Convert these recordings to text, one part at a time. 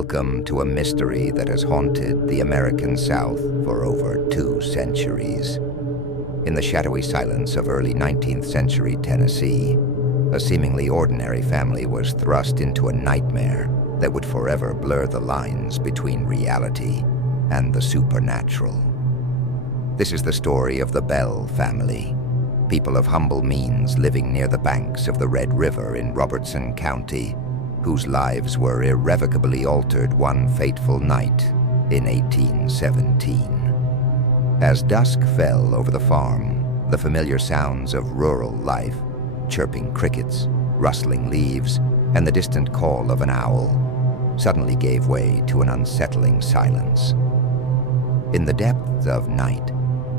Welcome to a mystery that has haunted the American South for over 2 centuries. In the shadowy silence of early 19th century Tennessee, a seemingly ordinary family was thrust into a nightmare that would forever blur the lines between reality and the supernatural. This is the story of the Bell family, people of humble means living near the banks of the Red River in Robertson County, whose lives were irrevocably altered one fateful night in 1817. As dusk fell over the farm, the familiar sounds of rural life, chirping crickets, rustling leaves, and the distant call of an owl, suddenly gave way to an unsettling silence. In the depths of night,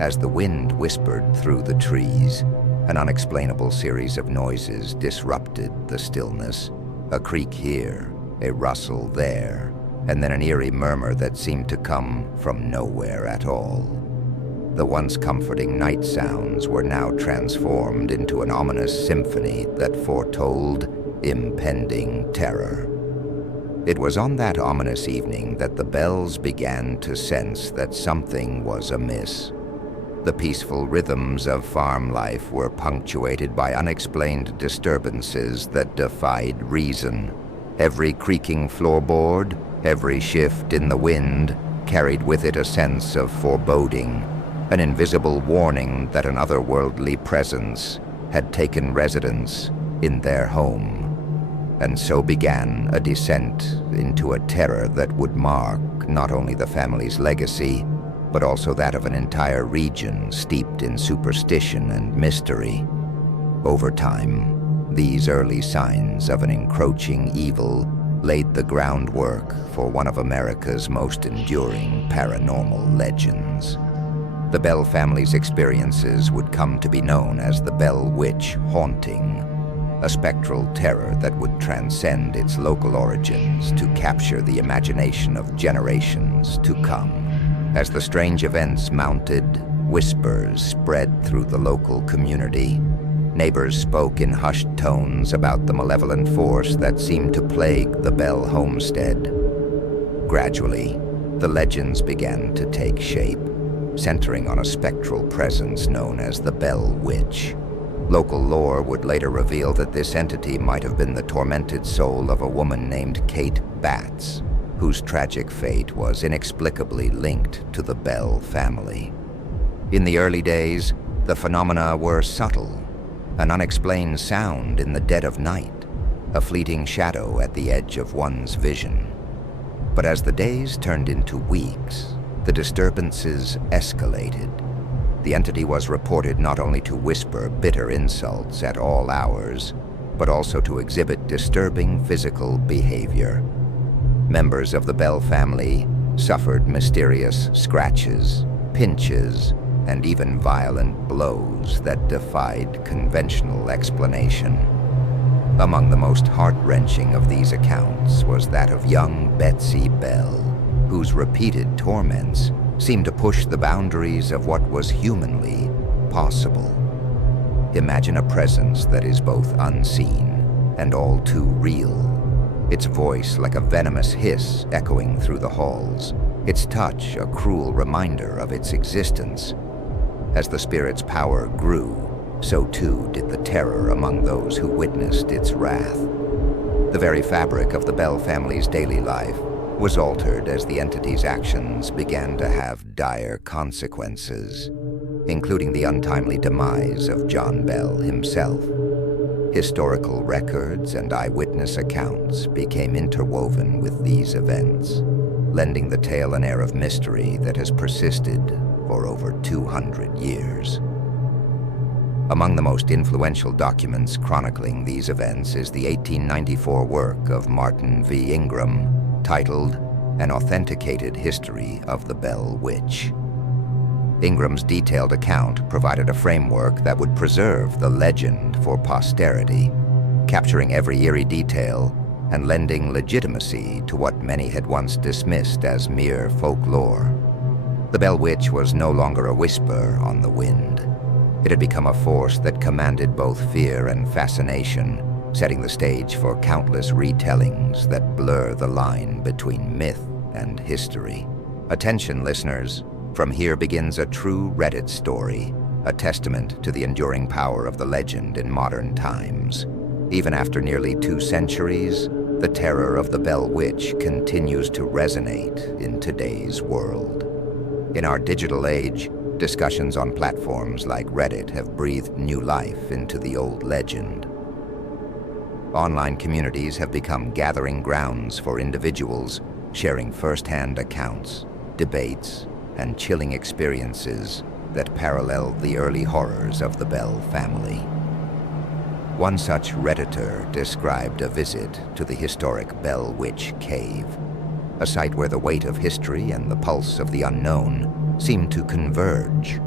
as the wind whispered through the trees, an unexplainable series of noises disrupted the stillness. A creak here, a rustle there, and then an eerie murmur that seemed to come from nowhere at all. The once comforting night sounds were now transformed into an ominous symphony that foretold impending terror. It was on that ominous evening that the Bells began to sense that something was amiss. The peaceful rhythms of farm life were punctuated by unexplained disturbances that defied reason. Every creaking floorboard, every shift in the wind, carried with it a sense of foreboding, an invisible warning that an otherworldly presence had taken residence in their home. And so began a descent into a terror that would mark not only the family's legacy, but also that of an entire region steeped in superstition and mystery. Over time, these early signs of an encroaching evil laid the groundwork for one of America's most enduring paranormal legends. The Bell family's experiences would come to be known as the Bell Witch haunting, a spectral terror that would transcend its local origins to capture the imagination of generations to come. As the strange events mounted, whispers spread through the local community. Neighbors spoke in hushed tones about the malevolent force that seemed to plague the Bell homestead. Gradually, the legends began to take shape, centering on a spectral presence known as the Bell Witch. Local lore would later reveal that this entity might have been the tormented soul of a woman named Kate Batts, whose tragic fate was inexplicably linked to the Bell family. In the early days, the phenomena were subtle, an unexplained sound in the dead of night, a fleeting shadow at the edge of one's vision. But as the days turned into weeks, the disturbances escalated. The entity was reported not only to whisper bitter insults at all hours, but also to exhibit disturbing physical behavior. Members of the Bell family suffered mysterious scratches, pinches, and even violent blows that defied conventional explanation. Among the most heart-wrenching of these accounts was that of young Betsy Bell, whose repeated torments seemed to push the boundaries of what was humanly possible. Imagine a presence that is both unseen and all too real. Its voice like a venomous hiss echoing through the halls, its touch a cruel reminder of its existence. As the spirit's power grew, so too did the terror among those who witnessed its wrath. The very fabric of the Bell family's daily life was altered as the entity's actions began to have dire consequences, including the untimely demise of John Bell himself. Historical records and eyewitness accounts became interwoven with these events, lending the tale an air of mystery that has persisted for over 200 years. Among the most influential documents chronicling these events is the 1894 work of Martin V. Ingram, titled An Authenticated History of the Bell Witch. Ingram's detailed account provided a framework that would preserve the legend for posterity, capturing every eerie detail and lending legitimacy to what many had once dismissed as mere folklore. The Bell Witch was no longer a whisper on the wind. It had become a force that commanded both fear and fascination, setting the stage for countless retellings that blur the line between myth and history. Attention, listeners. From here begins a true Reddit story, a testament to the enduring power of the legend in modern times. Even after nearly 2 centuries, the terror of the Bell Witch continues to resonate in today's world. In our digital age, discussions on platforms like Reddit have breathed new life into the old legend. Online communities have become gathering grounds for individuals sharing first-hand accounts, debates, and chilling experiences that parallel the early horrors of the Bell family. One such Redditor described a visit to the historic Bell Witch Cave, a site where the weight of history and the pulse of the unknown seemed to converge.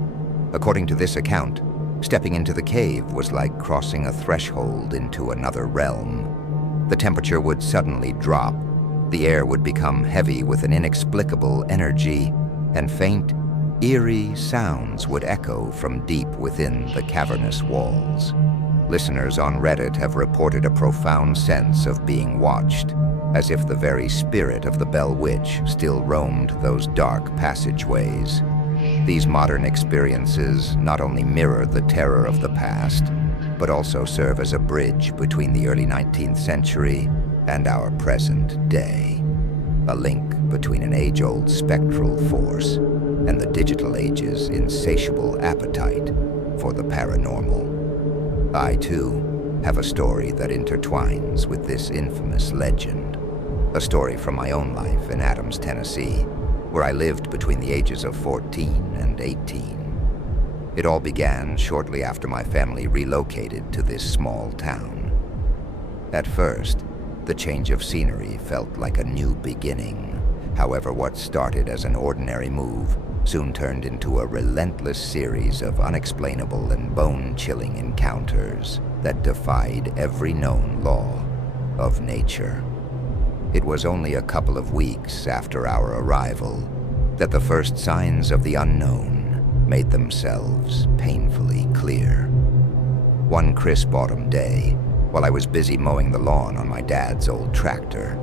According to this account, stepping into the cave was like crossing a threshold into another realm. The temperature would suddenly drop, the air would become heavy with an inexplicable energy, and faint, eerie sounds would echo from deep within the cavernous walls. Listeners on Reddit have reported a profound sense of being watched, as if the very spirit of the Bell Witch still roamed those dark passageways. These modern experiences not only mirror the terror of the past, but also serve as a bridge between the early 19th century and our present day. A link between an age-old spectral force and the digital age's insatiable appetite for the paranormal. I, too, have a story that intertwines with this infamous legend. A story from my own life in Adams, Tennessee, where I lived between the ages of 14 and 18. It all began shortly after my family relocated to this small town. At first, the change of scenery felt like a new beginning. However, what started as an ordinary move soon turned into a relentless series of unexplainable and bone-chilling encounters that defied every known law of nature. It was only a couple of weeks after our arrival that the first signs of the unknown made themselves painfully clear. One crisp autumn day, while I was busy mowing the lawn on my dad's old tractor,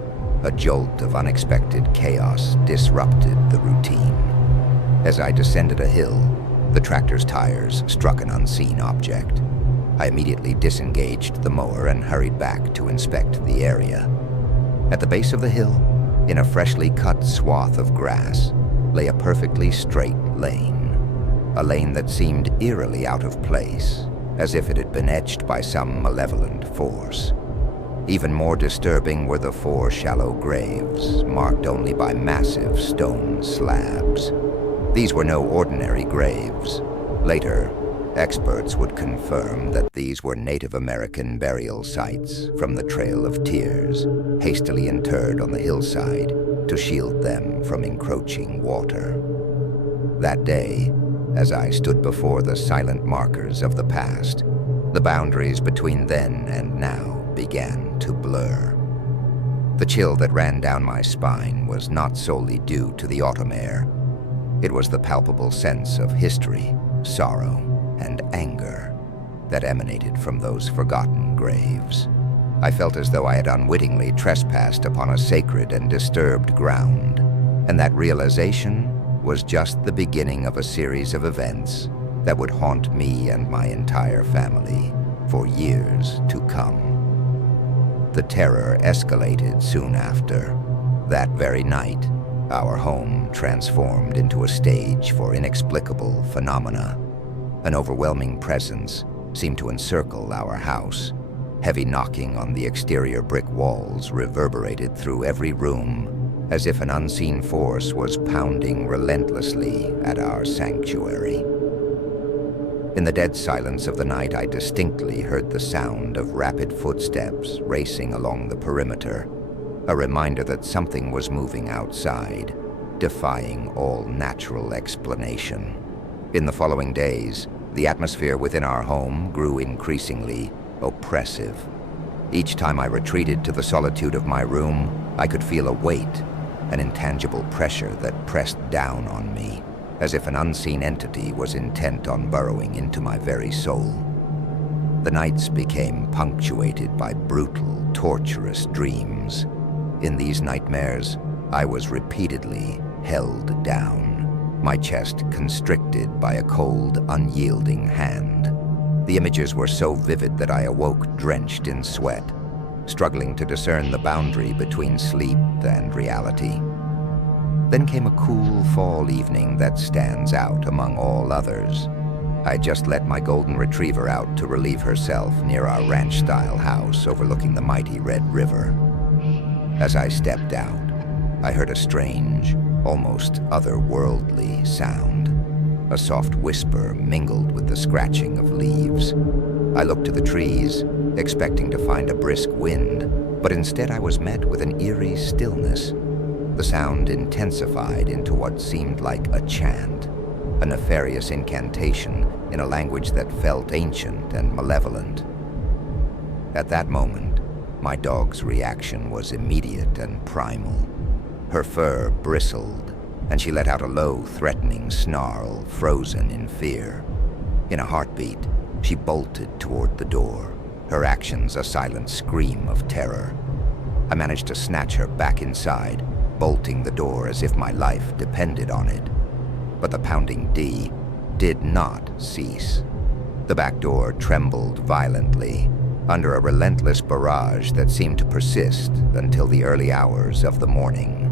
a jolt of unexpected chaos disrupted the routine. As I descended a hill, the tractor's tires struck an unseen object. I immediately disengaged the mower and hurried back to inspect the area. At the base of the hill, in a freshly cut swath of grass, lay a perfectly straight lane. A lane that seemed eerily out of place, as if it had been etched by some malevolent force. Even more disturbing were the 4 shallow graves, marked only by massive stone slabs. These were no ordinary graves. Later, experts would confirm that these were Native American burial sites from the Trail of Tears, hastily interred on the hillside to shield them from encroaching water. That day, as I stood before the silent markers of the past, the boundaries between then and now began to blur. The chill that ran down my spine was not solely due to the autumn air. It was the palpable sense of history, sorrow, and anger that emanated from those forgotten graves. I felt as though I had unwittingly trespassed upon a sacred and disturbed ground, and that realization was just the beginning of a series of events that would haunt me and my entire family for years to come. The terror escalated soon after. That very night, our home transformed into a stage for inexplicable phenomena. An overwhelming presence seemed to encircle our house. Heavy knocking on the exterior brick walls reverberated through every room, as if an unseen force was pounding relentlessly at our sanctuary. In the dead silence of the night, I distinctly heard the sound of rapid footsteps racing along the perimeter, a reminder that something was moving outside, defying all natural explanation. In the following days, the atmosphere within our home grew increasingly oppressive. Each time I retreated to the solitude of my room, I could feel a weight, an intangible pressure that pressed down on me, as if an unseen entity was intent on burrowing into my very soul. The nights became punctuated by brutal, torturous dreams. In these nightmares, I was repeatedly held down, my chest constricted by a cold, unyielding hand. The images were so vivid that I awoke drenched in sweat, struggling to discern the boundary between sleep and reality. Then came a cool fall evening that stands out among all others. I just let my golden retriever out to relieve herself near our ranch-style house overlooking the mighty Red River. As I stepped out, I heard a strange, almost otherworldly sound. A soft whisper mingled with the scratching of leaves. I looked to the trees, expecting to find a brisk wind, but instead I was met with an eerie stillness. The sound intensified into what seemed like a chant, a nefarious incantation in a language that felt ancient and malevolent. At that moment, my dog's reaction was immediate and primal. Her fur bristled, and she let out a low, threatening snarl, frozen in fear. In a heartbeat, she bolted toward the door, her actions a silent scream of terror. I managed to snatch her back inside, bolting the door as if my life depended on it. But the pounding D did not cease. The back door trembled violently under a relentless barrage that seemed to persist until the early hours of the morning.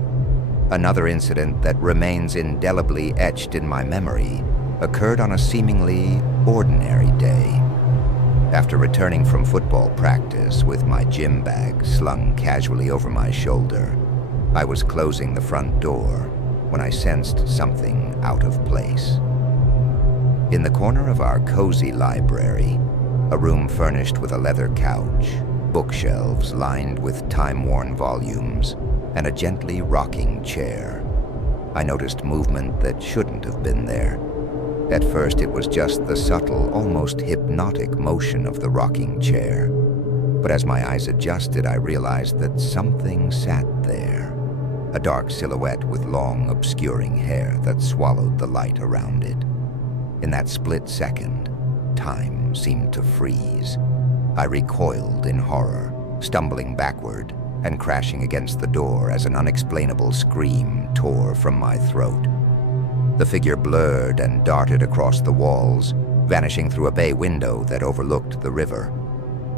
Another incident that remains indelibly etched in my memory occurred on a seemingly ordinary day. After returning from football practice with my gym bag slung casually over my shoulder, I was closing the front door when I sensed something out of place. In the corner of our cozy library, a room furnished with a leather couch, bookshelves lined with time-worn volumes, and a gently rocking chair, I noticed movement that shouldn't have been there. At first, it was just the subtle, almost hypnotic motion of the rocking chair. But as my eyes adjusted, I realized that something sat there, a dark silhouette with long, obscuring hair that swallowed the light around it. In that split second, time seemed to freeze. I recoiled in horror, stumbling backward and crashing against the door as an unexplainable scream tore from my throat. The figure blurred and darted across the walls, vanishing through a bay window that overlooked the river.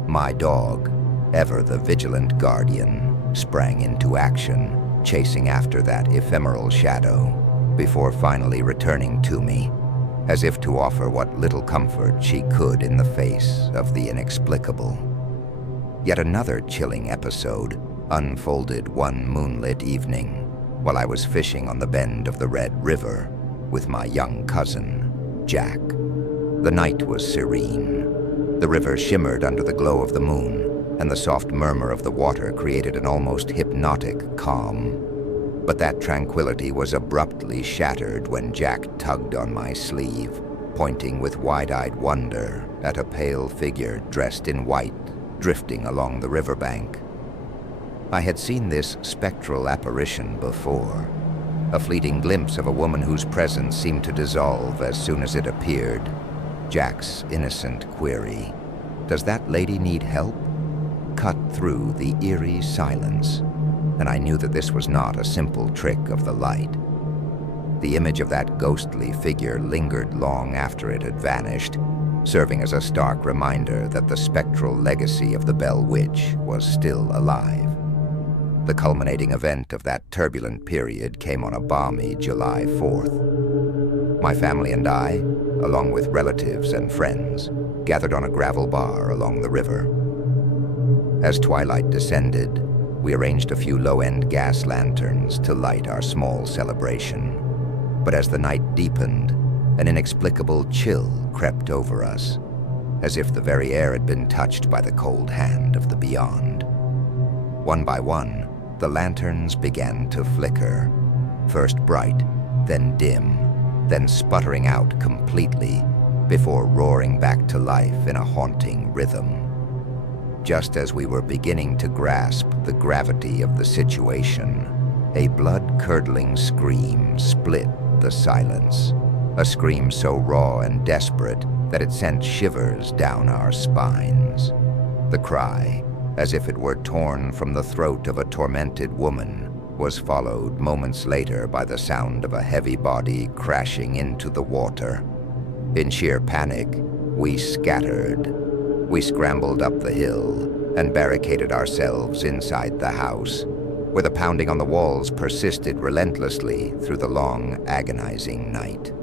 My dog, ever the vigilant guardian, sprang into action, chasing after that ephemeral shadow, before finally returning to me, as if to offer what little comfort she could in the face of the inexplicable. Yet another chilling episode unfolded one moonlit evening while I was fishing on the bend of the Red River with my young cousin, Jack. The night was serene. The river shimmered under the glow of the moon, and the soft murmur of the water created an almost hypnotic calm. But that tranquility was abruptly shattered when Jack tugged on my sleeve, pointing with wide-eyed wonder at a pale figure dressed in white, drifting along the riverbank. I had seen this spectral apparition before, a fleeting glimpse of a woman whose presence seemed to dissolve as soon as it appeared. Jack's innocent query, "Does that lady need help?" cut through the eerie silence, and I knew that this was not a simple trick of the light. The image of that ghostly figure lingered long after it had vanished, serving as a stark reminder that the spectral legacy of the Bell Witch was still alive. The culminating event of that turbulent period came on a balmy July 4th. My family and I, along with relatives and friends, gathered on a gravel bar along the river. As twilight descended, we arranged a few low-end gas lanterns to light our small celebration. But as the night deepened, an inexplicable chill crept over us, as if the very air had been touched by the cold hand of the beyond. One by one, the lanterns began to flicker, first bright, then dim, then sputtering out completely, before roaring back to life in a haunting rhythm. Just as we were beginning to grasp the gravity of the situation, a blood-curdling scream split the silence, a scream so raw and desperate that it sent shivers down our spines. The cry, as if it were torn from the throat of a tormented woman, was followed moments later by the sound of a heavy body crashing into the water. In sheer panic, we scattered. We scrambled up the hill and barricaded ourselves inside the house, where the pounding on the walls persisted relentlessly through the long, agonizing night.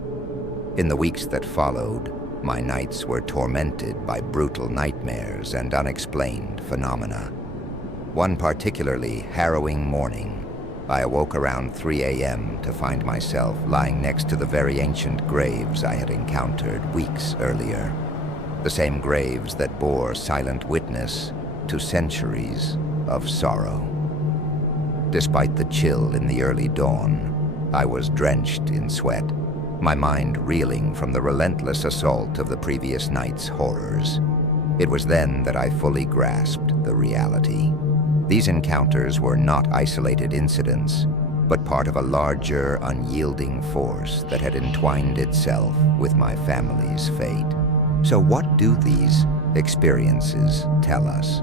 In the weeks that followed, my nights were tormented by brutal nightmares and unexplained phenomena. One particularly harrowing morning, I awoke around 3 a.m. to find myself lying next to the very ancient graves I had encountered weeks earlier. The same graves that bore silent witness to centuries of sorrow. Despite the chill in the early dawn, I was drenched in sweat, my mind reeling from the relentless assault of the previous night's horrors. It was then that I fully grasped the reality. These encounters were not isolated incidents, but part of a larger, unyielding force that had entwined itself with my family's fate. So what do these experiences tell us?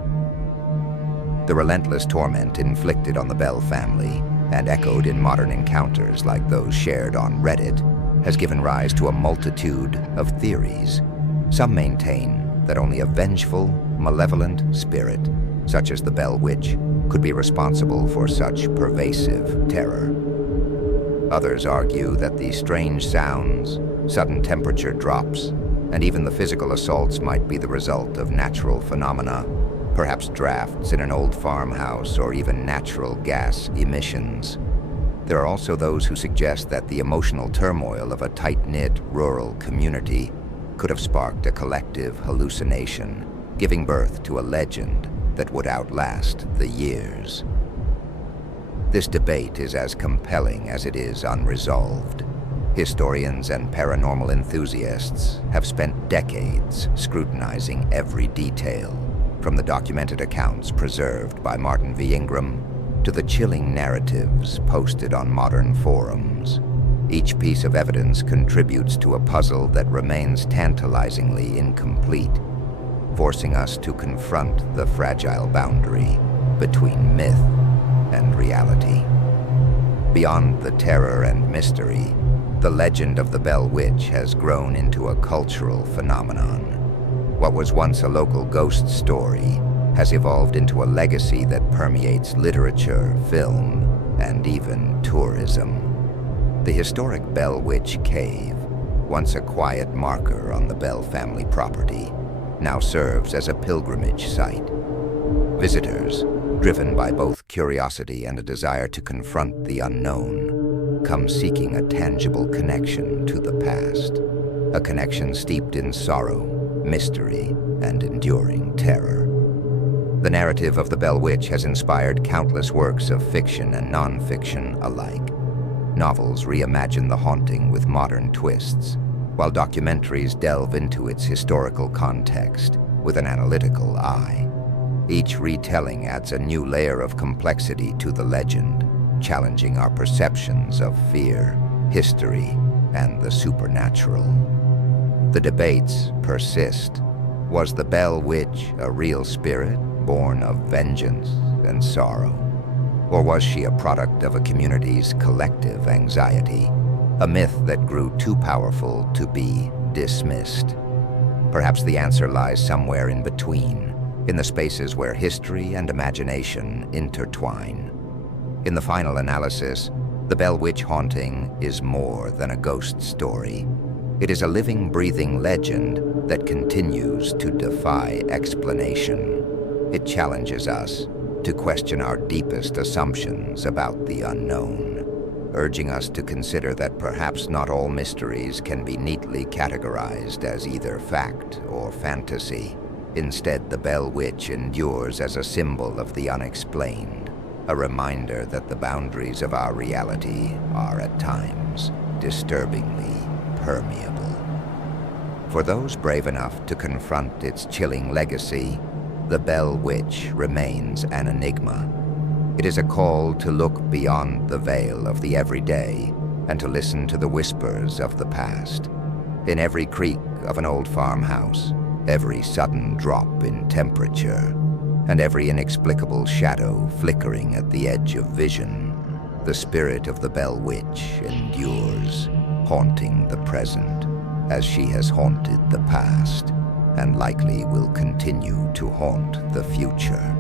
The relentless torment inflicted on the Bell family and echoed in modern encounters like those shared on Reddit has given rise to a multitude of theories. Some maintain that only a vengeful, malevolent spirit, such as the Bell Witch, could be responsible for such pervasive terror. Others argue that the strange sounds, sudden temperature drops, and even the physical assaults might be the result of natural phenomena, perhaps drafts in an old farmhouse or even natural gas emissions. There are also those who suggest that the emotional turmoil of a tight-knit rural community could have sparked a collective hallucination, giving birth to a legend that would outlast the years. This debate is as compelling as it is unresolved. Historians and paranormal enthusiasts have spent decades scrutinizing every detail, from the documented accounts preserved by Martin V. Ingram to the chilling narratives posted on modern forums. Each piece of evidence contributes to a puzzle that remains tantalizingly incomplete, forcing us to confront the fragile boundary between myth and reality. Beyond the terror and mystery, the legend of the Bell Witch has grown into a cultural phenomenon. What was once a local ghost story has evolved into a legacy that permeates literature, film, and even tourism. The historic Bell Witch Cave, once a quiet marker on the Bell family property, now serves as a pilgrimage site. Visitors, driven by both curiosity and a desire to confront the unknown, come seeking a tangible connection to the past, a connection steeped in sorrow, mystery, and enduring terror. The narrative of the Bell Witch has inspired countless works of fiction and non-fiction alike. Novels reimagine the haunting with modern twists, while documentaries delve into its historical context with an analytical eye. Each retelling adds a new layer of complexity to the legend, challenging our perceptions of fear, history, and the supernatural. The debates persist. Was the Bell Witch a real spirit born of vengeance and sorrow? Or was she a product of a community's collective anxiety, a myth that grew too powerful to be dismissed? Perhaps the answer lies somewhere in between, in the spaces where history and imagination intertwine. In the final analysis, the Bell Witch haunting is more than a ghost story. It is a living, breathing legend that continues to defy explanation. It challenges us to question our deepest assumptions about the unknown, urging us to consider that perhaps not all mysteries can be neatly categorized as either fact or fantasy. Instead, the Bell Witch endures as a symbol of the unexplained, a reminder that the boundaries of our reality are at times disturbingly permeable. For those brave enough to confront its chilling legacy, the Bell Witch remains an enigma. It is a call to look beyond the veil of the everyday and to listen to the whispers of the past. In every creak of an old farmhouse, every sudden drop in temperature, and every inexplicable shadow flickering at the edge of vision, the spirit of the Bell Witch endures, haunting the present, as she has haunted the past, and likely will continue to haunt the future.